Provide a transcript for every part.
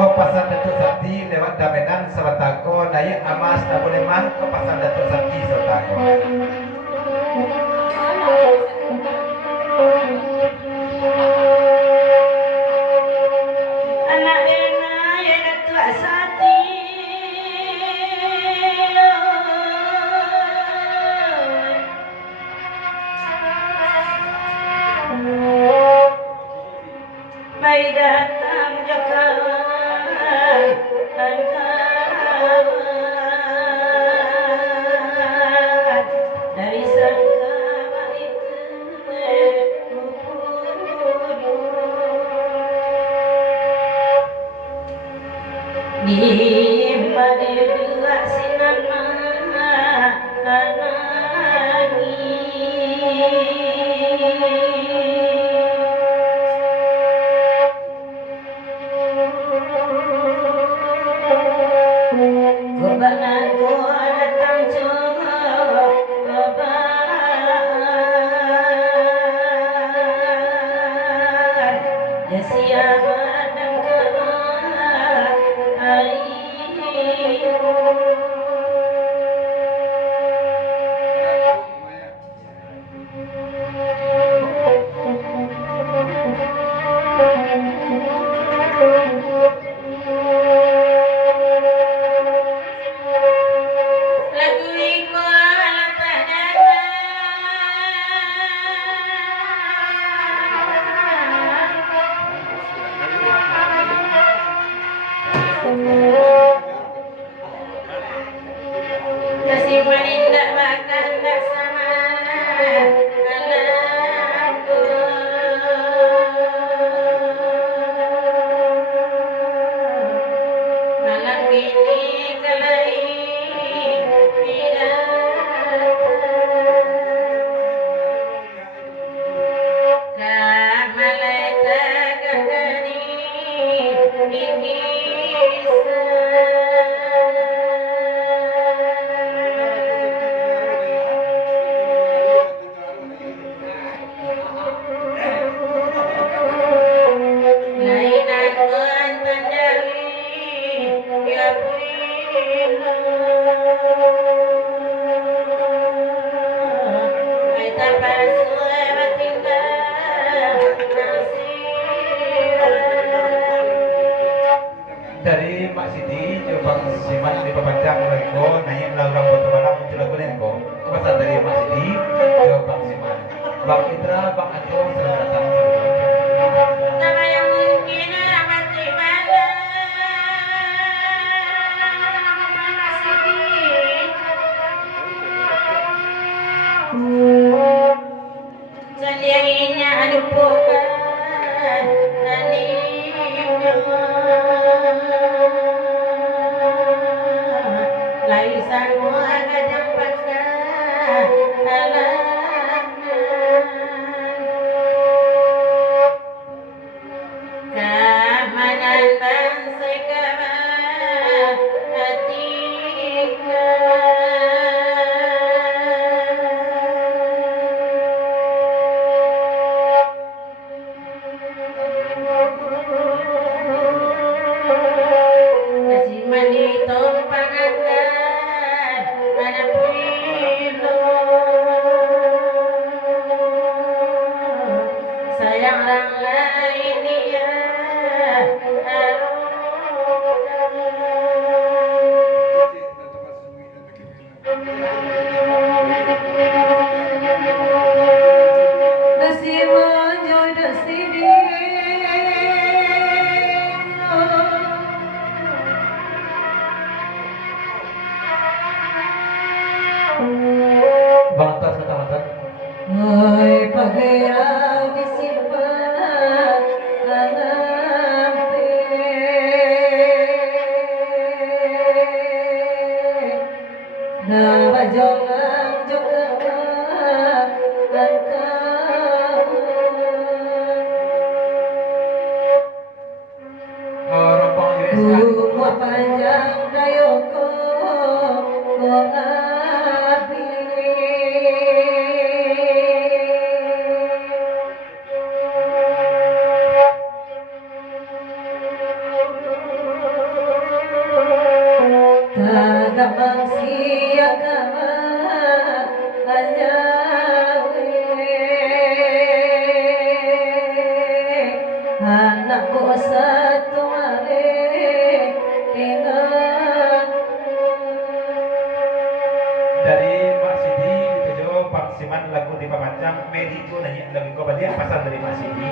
Kopasan Datuk Sakti lewat Damenan Sawatako Dayak Amas Nabulemah Kopasan Datuk Sakti Sawatako. Dari Mbak Siti coba simak di pembacaan mereka naik lalu buat malam muncul lagu nenko kepasan dari Mbak Siti coba simak Bang Indra Bang Ato selamat datang nama yang mungkin rapat di mana Mbak Siti sendirinya aduh bukan Laisan muagadang pagkahalaman Kamanan bansay kabahatika Kasih manito pangandan anak pilo sayang orang lain dia harus Umur panjang dayoko ko abi. Tagamang siyagama anyawe anak ko sa tumare ingat. Dari Mak Sidi dituju Bang Siman lagu di Papanjang Medico nyanyi lagu ko balik pasal dari Mak Sidi.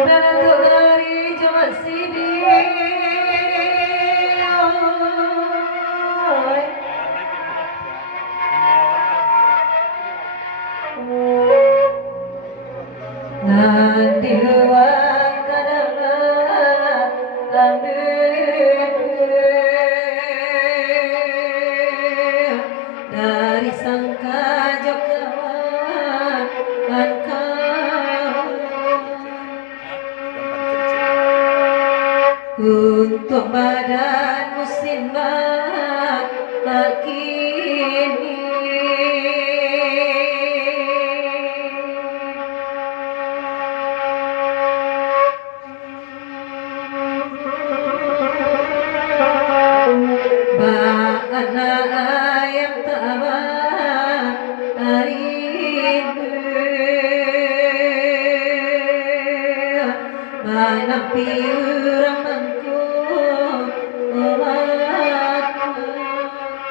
Dari Jawa Sidi di luar kadang dari sangka jokawan untuk badan muslimah kini ba'ana ayam tabah rindu manampiu